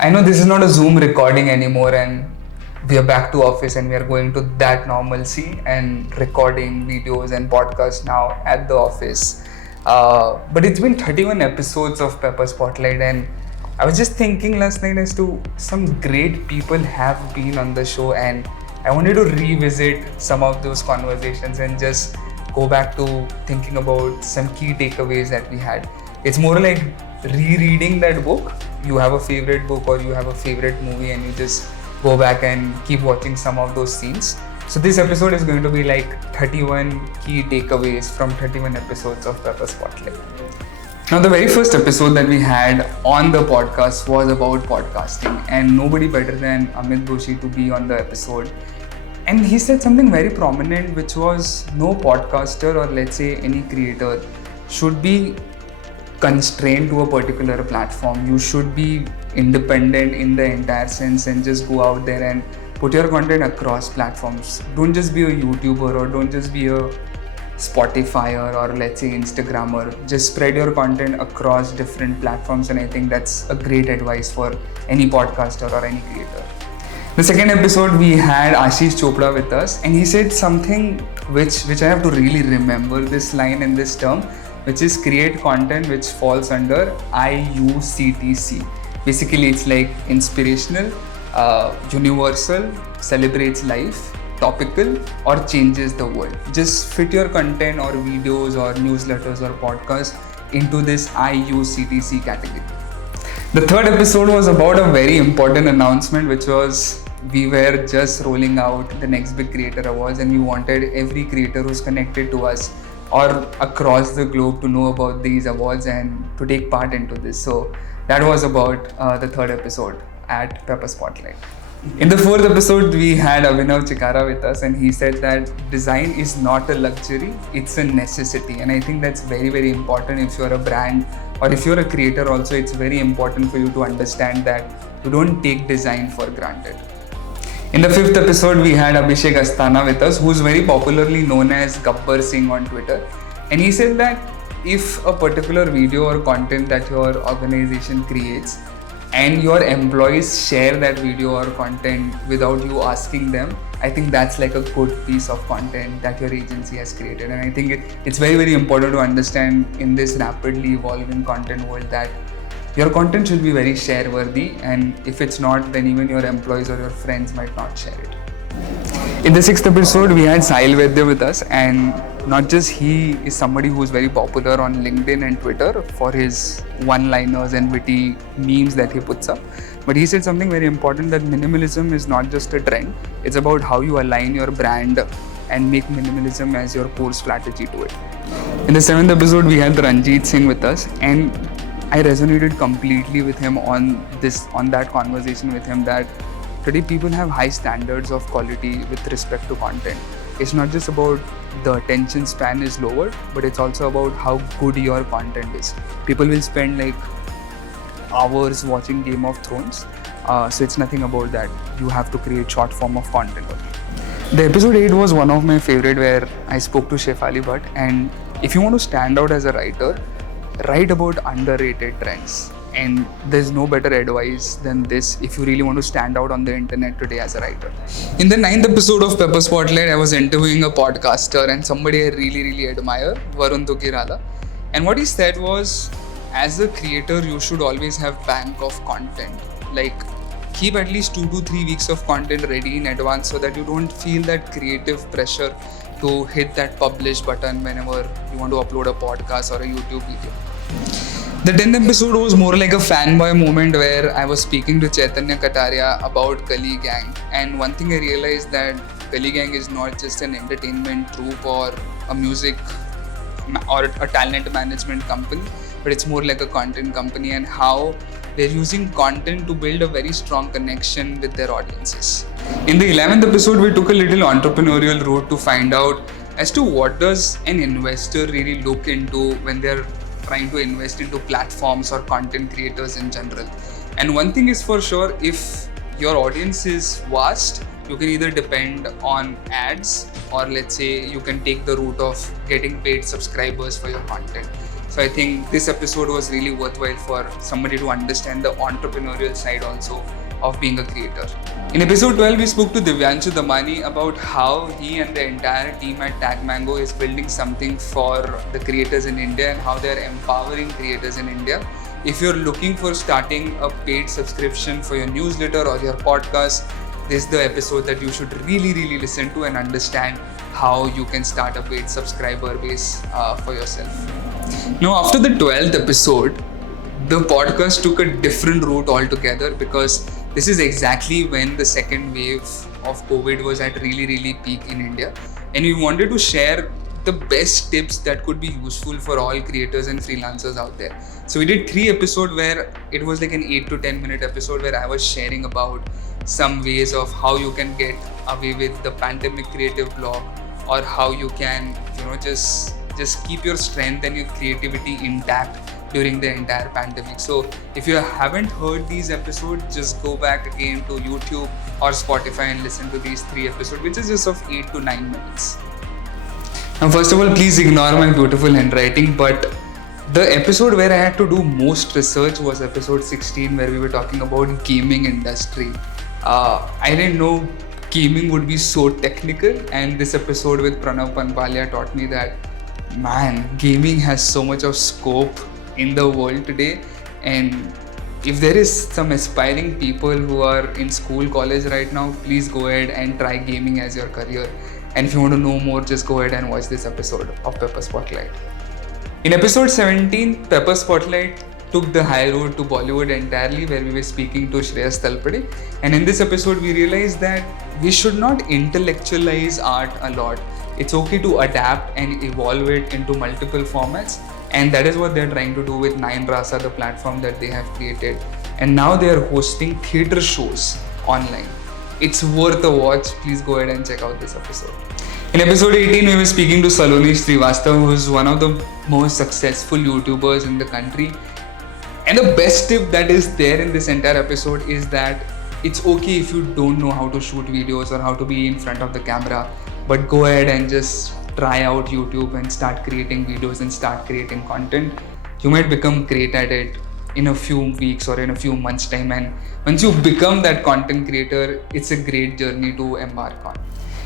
I know this is not a Zoom recording anymore, and we are back to office and we are going to that normalcy and recording videos and podcasts now at the office. But it's been 31 episodes of Pepper Spotlight, and I was just thinking last night as to some great people have been on the show, and I wanted to revisit some of those conversations and just go back to thinking about some key takeaways that we had. It's more like rereading that book. You have a favorite book or you have a favorite movie and you just go back and keep watching some of those scenes. So this episode is going to be like 31 key takeaways from 31 episodes of Pepper Spotlight. Now, the very first episode that we had on the podcast was about podcasting, and nobody better than Amit Doshi to be on the episode. And he said something very prominent, which was no podcaster or let's say any creator should be constrained to a particular platform. You should be independent in the entire sense and just go out there and put your content across platforms. Don't just be a YouTuber or don't just be a Spotifyer or let's say Instagrammer. Just spread your content across different platforms, and I think that's a great advice for any podcaster or any creator. The second episode we had Ashish Chopra with us, and he said something which I have to really remember this line and this term, which is create content which falls under IUCTC. Basically, it's like inspirational, universal, celebrates life, topical, or changes the world. Just fit your content or videos or newsletters or podcasts into this IUCTC category. The third episode was about a very important announcement, which was we were just rolling out the Next Big Creator Awards, and we wanted every creator who's connected to us or across the globe to know about these awards and to take part into this. So that was about the third episode at Pepper Spotlight. In the fourth episode, we had Abhinav Chikara with us, and he said that design is not a luxury, it's a necessity. And I think that's very, very important if you're a brand or if you're a creator also. It's very important for you to understand that you don't take design for granted. In the fifth episode, we had ABHISHEK ASTHANA with us, who's very popularly known as SINGH on Twitter. And he said that if a particular video or content that your organization creates and your employees share that video or content without you asking them, I think that's like a good piece of content that your agency has created. And I think it's very, very important to understand in this rapidly evolving content world that your content should be very share worthy, and if it's not, then even your employees or your friends might not share it. In the sixth episode, we had SAHIL VAIDYA with us, and not just he is somebody who is very popular on LinkedIn and Twitter for his one-liners and witty memes that he puts up, but he said something very important, that minimalism is not just a trend, it's about how you align your brand and make minimalism as your core strategy to it. In the seventh episode, we had RANJEET with us, and I resonated completely with him on that conversation with him, that today people have high standards of quality with respect to content. It's not just about the attention span is lower, but it's also about how good your content is. People will spend like hours watching Game of Thrones, so it's nothing about that. You have to create short form of content only. The episode 8 was one of my favorite, where I spoke to SHEPHALI, and if you want to stand out as a writer, write about underrated trends. And there's no better advice than this if you really want to stand out on the internet today as a writer. In the 9th episode of Pepper Spotlight, I was interviewing a podcaster and somebody I really, really admire, VARUN. And what he said was, as a creator, you should always have bank of content. Like, keep at least 2 to 3 weeks of content ready in advance so that you don't feel that creative pressure to hit that publish button whenever you want to upload a podcast or a YouTube video. The 10th episode was more like a fanboy moment, where I was speaking to KATARIA about Kali Gang. And one thing I realized, that Kali Gang is not just an entertainment troupe or a music or a talent management company, but it's more like a content company, and how they're using content to build a very strong connection with their audiences. In the 11th episode, we took a little entrepreneurial route to find out as to what does an investor really look into when they're trying to invest into platforms or content creators in general. And one thing is for sure, if your audience is vast, you can either depend on ads, or let's say you can take the route of getting paid subscribers for your content. So I think this episode was really worthwhile for somebody to understand the entrepreneurial side also of being a creator. In episode 12, we spoke to Divyanshu Damani about how he and the entire team at Tag Mango is building something for the creators in India and how they are empowering creators in India. If you're looking for starting a paid subscription for your newsletter or your podcast, this is the episode that you should really listen to and understand how you can start a paid subscriber base for yourself. Now, after the 12th episode, the podcast took a different route altogether because this is exactly when the second wave of COVID was at really peak in India, and we wanted to share the best tips that could be useful for all creators and freelancers out there. So we did 3 episodes where it was like an 8 to 10 minute episode where I was sharing about some ways of how you can get away with the pandemic creative block, or how you can, just keep your strength and your creativity intact during the entire pandemic. So if you haven't heard these episodes, just go back again to YouTube or Spotify and listen to these 3 episodes, which is just of 8 to 9 minutes. Now, first of all, please ignore my beautiful handwriting, but the episode where I had to do most research was episode 16, where we were talking about gaming industry. I didn't know gaming would be so technical, and this episode with PRANAV PANPALIA taught me that, man, gaming has so much of scope in the world today. And if there is some aspiring people who are in school, college right now, please go ahead and try gaming as your career. And if you want to know more, just go ahead and watch this episode of Pepper Spotlight. In episode 17, Pepper Spotlight took the high road to Bollywood entirely, where we were speaking to SHREYAS Talpade. And in this episode, we realized that we should not intellectualize art a lot. It's okay to adapt and evolve it into multiple formats. And that is what they're trying to do with Nine Rasa, the platform that they have created. And now they are hosting theatre shows online. It's worth a watch. Please go ahead and check out this episode. In episode 18, we were speaking to SALONI SRIVASTAVA, who is one of the most successful YouTubers in the country. And the best tip that is there in this entire episode is that it's okay if you don't know how to shoot videos or how to be in front of the camera, but go ahead and just try out YouTube and start creating videos and start creating content. You might become great at it in a few weeks or in a few months time, and once you become that content creator, it's a great journey to embark on.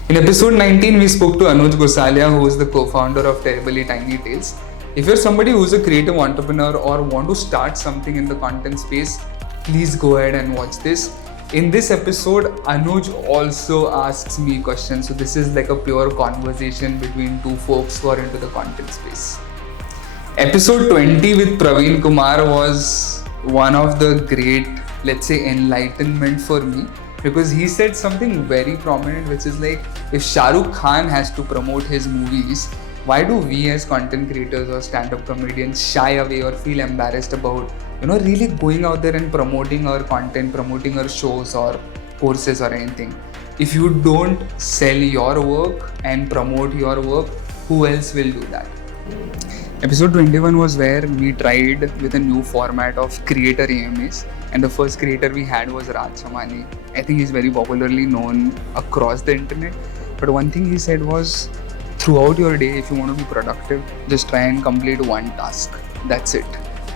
In episode 19, we spoke to ANUJ, who is the co-founder of Terribly Tiny Tales. If you're somebody who's a creative entrepreneur or want to start something in the content space, please go ahead and watch this. In this episode, Anuj also asks me questions. So this is like a pure conversation between two folks who are into the content space. Episode 20 with Praveen Kumar was one of the great, let's say, enlightenment for me, because he said something very prominent, which is like, if Shah Rukh Khan has to promote his movies, why do we as content creators or stand-up comedians shy away or feel embarrassed about, really going out there and promoting our content, promoting our shows or courses or anything? If you don't sell your work and promote your work, who else will do that? Episode 21 was where we tried with a new format of creator AMAs, and the first creator we had was Raj. I think he's very popularly known across the internet, but one thing he said was, throughout your day, if you want to be productive, just try and complete one task. That's it.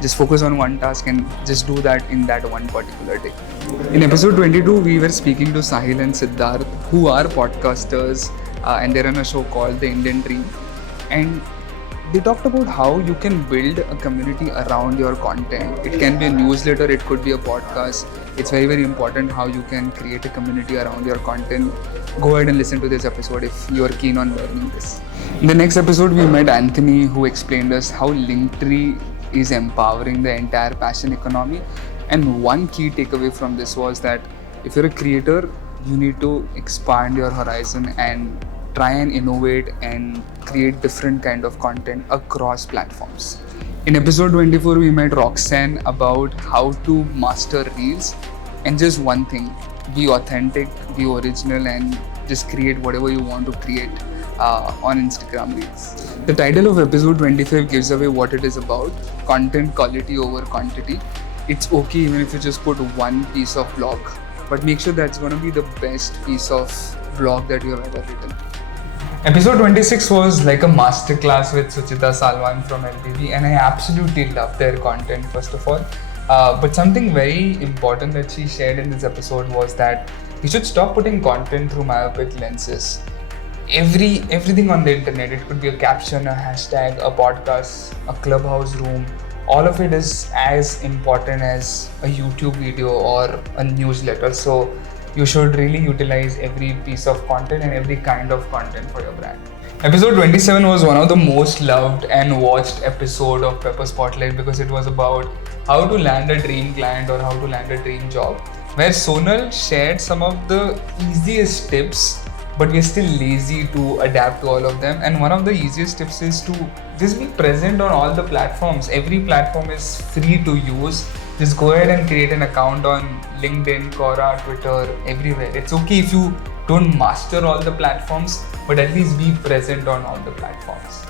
Just focus on one task and just do that in that one particular day. In episode 22, we were speaking to Sahil and Siddharth, who are podcasters, and they're on a show called The Indian Dream. And they talked about how you can build a community around your content. It can be a newsletter, it could be a podcast. It's very important how you can create a community around your content. Go ahead and listen to this episode if you're keen on learning this. In the next episode, we met Anthony, who explained us how Linktree is empowering the entire passion economy. And one key takeaway from this was that if you're a creator, you need to expand your horizon and try and innovate and create different kind of content across platforms. In episode 24, we met Roxanne about how to master Reels. And just one thing, be authentic, be original, and just create whatever you want to create on Instagram Reels. The title of episode 25 gives away what it is about: content quality over quantity. It's okay even if you just put one piece of blog, but make sure that's going to be the best piece of blog that you have ever written. Episode 26 was like a masterclass with Suchita Salwan from LBV, and I absolutely loved their content, first of all. But something very important that she shared in this episode was that we should stop putting content through myopic lenses. Everything on the internet, it could be a caption, a hashtag, a podcast, a clubhouse room, all of it is as important as a YouTube video or a newsletter. So you should really utilize every piece of content and every kind of content for your brand. Episode 27 was one of the most loved and watched episode of Pepper Spotlight because it was about how to land a dream client or how to land a dream job, where Sonal shared some of the easiest tips, but we're still lazy to adapt to all of them. And one of the easiest tips is to just be present on all the platforms. Every platform is free to use. Just go ahead and create an account on LinkedIn, Quora, Twitter, everywhere. It's okay if you don't master all the platforms, but at least be present on all the platforms.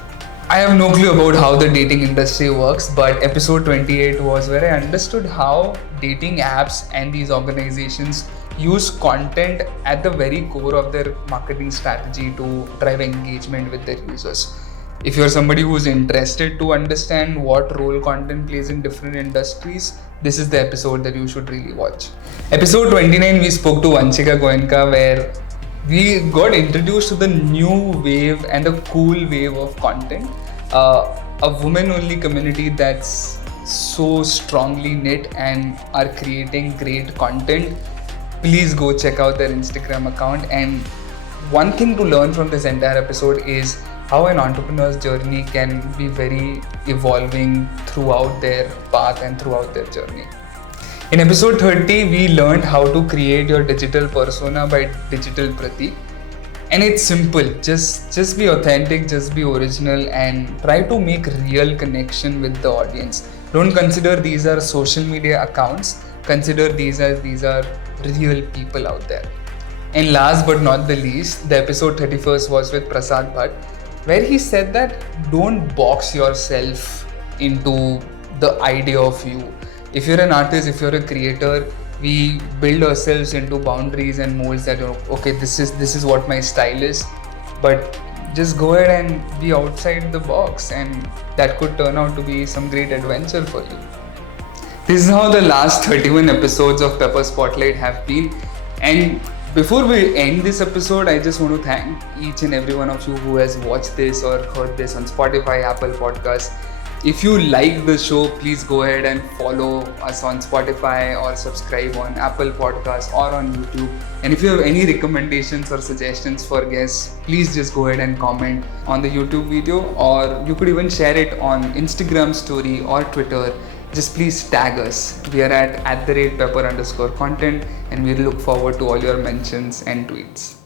I have no clue about how the dating industry works, but episode 28 was where I understood how dating apps and these organizations use content at the very core of their marketing strategy to drive engagement with their users. If you're somebody who's interested to understand what role content plays in different industries, this is the episode that you should really watch. Episode 29, we spoke to Vanshika Goenka, where we got introduced to the new wave and the cool wave of content. A woman-only community that's so strongly knit and are creating great content. Please go check out their Instagram account. And one thing to learn from this entire episode is how an entrepreneur's journey can be very evolving throughout their path and throughout their journey. In episode 30, we learned how to create your digital persona by Digital Pratik. And it's simple, just be authentic, just be original and try to make real connection with the audience. Don't consider these are social media accounts, consider these are real people out there. And last but not the least, the episode 31st was with Prasad Bhatt, where he said that don't box yourself into the idea of you. If you're an artist, if you're a creator, we build ourselves into boundaries and molds that, okay, this is what my style is, but just go ahead and be outside the box, and that could turn out to be some great adventure for you. This is how the last 31 episodes of Pepper Spotlight have been. And before we end this episode, I just want to thank each and every one of you who has watched this or heard this on Spotify, Apple Podcasts. If you like the show, please go ahead and follow us on Spotify or subscribe on Apple Podcasts or on YouTube. And if you have any recommendations or suggestions for guests, please just go ahead and comment on the YouTube video, or you could even share it on Instagram story or Twitter. Just please tag us. We are at @pepper_content, and we look forward to all your mentions and tweets.